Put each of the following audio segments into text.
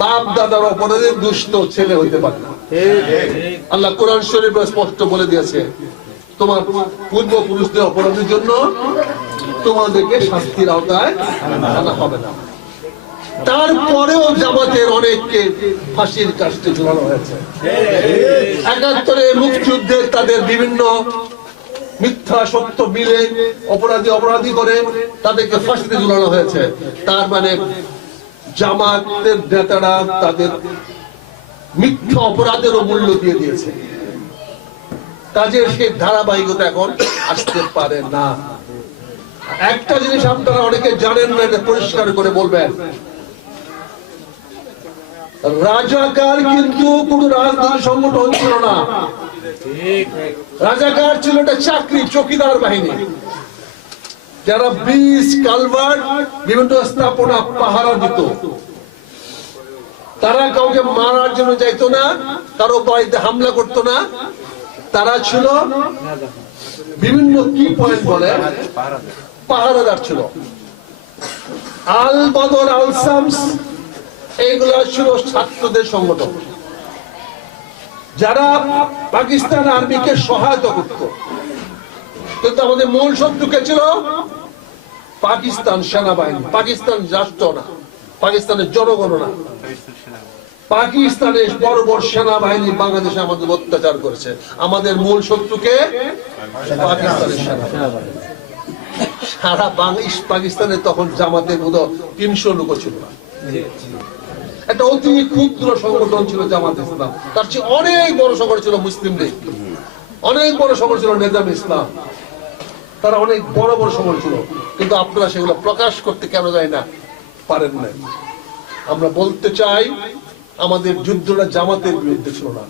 বাপ দাদার অপরাধে দুষ্ট ছেলে হইতে পারে না। আল্লাহ কোরআন শরীফে স্পষ্ট বলে দিয়েছে, তোমার পূর্বপুরুষদের অপরাধের জন্য তোমাদেরকে শাস্তির আওতায় আনা হবে না। তারপরেও জামাতের অনেককে ফাঁসির কাস্টে ঝুলানো হয়েছে। ৭১ মুক্তিযুদ্ধে তাদের বিভিন্ন মিথ্যা সত্য মিলে অপরাধী করে তাদেরকে ফাঁসিতে ঝুলানো হয়েছে। তার মানে জামাতের নেতারা তাদের মিথ্যা অপরাধেরও মূল্য দিয়ে দিয়েছে। কাজের সেই ধারাবাহিকতা এখন আসতে পারে না। একটা জিনিস আপনারা অনেকে জানেন না, এটা পরিষ্কার করে বলবেন, রাজাকার কিন্তু কোন রাজনৈতিক সংগঠন ছিল না। রাজাকার ছিল একটা চাকরি, চৌকিদার বাহিনী, যারা ব্রিজ, কালভার্ট, বিভিন্ন স্থাপনা পাহারা দিত। তারা কাউকে মারার জন্য যাইতো না, কারো বাড়িতে হামলা করতো না। তারা ছিল বিভিন্ন কি পয়েন্ট বলে পাহারাদার ছিল। আল বদর, আল শামস, এইগুলা ছিল ছাত্রদের সংগঠন, যারা পাকিস্তান আর্মিকে সহায়তা করত। কিন্তু আমাদের মূল শত্রুকে ছিল পাকিস্তান সেনাবাহিনী, পাকিস্তান রাষ্ট্র না, পাকিস্তানের জনগণ না। পাকিস্তানের বড় বড় সেনাবাহিনী বাংলাদেশে আমাদের অত্যাচার করেছে। আমাদের মূল শত্রুকে পাকিস্তানের সেনাবাহিনী। সারা পাকিস্তানে তখন জামাতের মতো ৩০০ লোক ছিল না। একটা অতি ক্ষুদ্র সংগঠন ছিল জামাত ইসলাম। তার চেয়ে অনেক বড় সংগঠন ছিল মুসলিম লীগ, অনেক বড় সংগঠন ছিল নেজাম ইসলাম। তারা অনেক বড় বড় সংগঠন ছিল, কিন্তু আপনারা সেগুলো প্রকাশ করতে কেন যায় না, পারেন না। আমরা বলতে চাই, আমাদের যুদ্ধটা জামাতের বিরুদ্ধে ছিল না,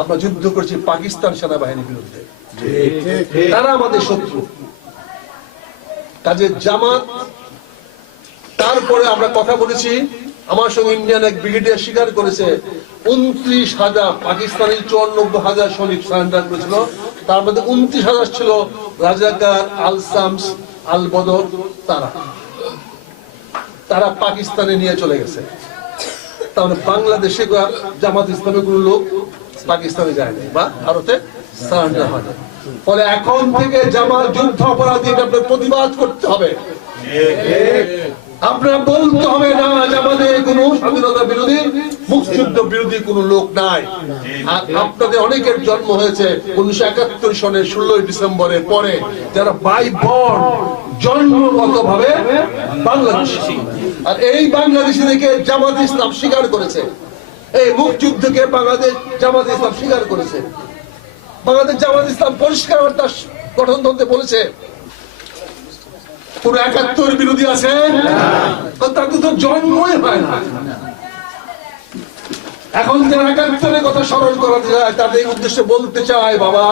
আমরা যুদ্ধ করছি পাকিস্তান সেনাবাহিনীর বিরুদ্ধে। তারা আমাদের শত্রু। কাজে জামাত, তারপরে আমরা কথা বলেছি, আমার সঙ্গে ইন্ডিয়ান এক ব্রিগেডিয়ার স্বীকার করেছে ২৯,০০০ পাকিস্তানি ৯৪,০০০ সৈনিক সারেন্ডার করেছিল। তার মধ্যে ২৯,০০০ ছিল রাজাকার, আল শামস, আল বদর। তারা পাকিস্তানে নিয়ে চলে গেছে। তাহলে বাংলাদেশে জামাত ইসলামের কোন লোক পাকিস্তানে যায়নি বা ভারতে সারেন্ডার হয় না। ফলে এখন থেকে জামাত যুদ্ধ অপরাধী, এটা প্রতিবাদ করতে হবে। আপনারা বলতে হবে না আমাদের কোন স্বাধীনতা বিরোধী, মুক্তিযুদ্ধ বিরোধী কোন লোক নাই। আর আপনাদের অনেকের জন্ম হয়েছে 1971 সনের 16 ডিসেম্বরের পরে, যারা বাই বর্ন, জন্মগত ভাবে বাংলাদেশী। আর এই বাংলাদেশী থেকে জামাত ইসলাম স্বীকার করেছে, এই মুক্তিযুদ্ধকে বাংলাদেশ জামাত ইসলাম স্বীকার করেছে। বাংলাদেশ জামাত ইসলাম পরিষ্কার তার গঠনতন্ত্রে বলেছে, কোন ৭১ বিরোধী আছে? তাদের তো জন্মই হয় না। এখন যারা ৭১ কথা স্মরণ করা যায়, তাদের উদ্দেশ্যে বলতে চাই, বাবা,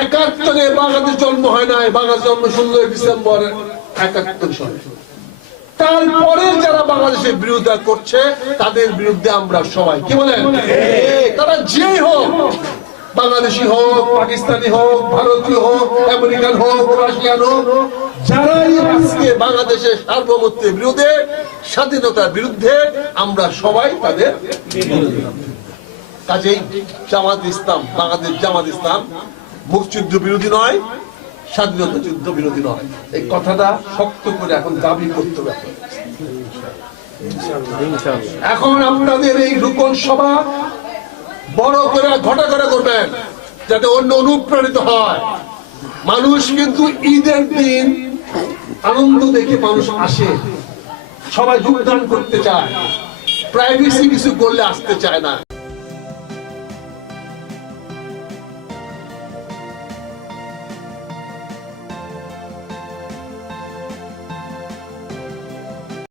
৭১ বাংলাদেশ জন্ম হয় নাই, বাংলাদেশ জন্ম 16 ডিসেম্বর ৭১ সালে। তারপরে যারা বাংলাদেশের বিরোধিতা করছে, তাদের বিরুদ্ধে আমরা সবাই কি বলেন, তারা যেই হোক, বাংলাদেশি হোক, পাকিস্তানি হোক, ভারতীয় হোক, আমেরিকান হোক, রাশিয়ান হোক, যারাই আজকে বাংলাদেশের সার্বভৌমত্বের বিরুদ্ধে, স্বাধীনতার বিরুদ্ধে, আমরা সবাই তাদের বিরোধী। কাজেই জামাত ইসলাম, বাংলাদেশ জামাত ইসলাম মুক্তিযুদ্ধ বিরোধী নয়, স্বাধীনতা যুদ্ধ বিরোধী নয়। এই কথাটা শক্ত করে এখন দাবি করতে হবে। এখন আপনাদের এই রুকন সভা বড় করে ঘটা করে করবেন, যাতে অন্য অনুপ্রাণিত হয়। মানুষ কিন্তু ঈদের দিন আনন্দ দেখে মানুষ আসে, সবাই যোগদান করতে চায়, প্রাইভেসি কিছু করলে আসতে চায় না।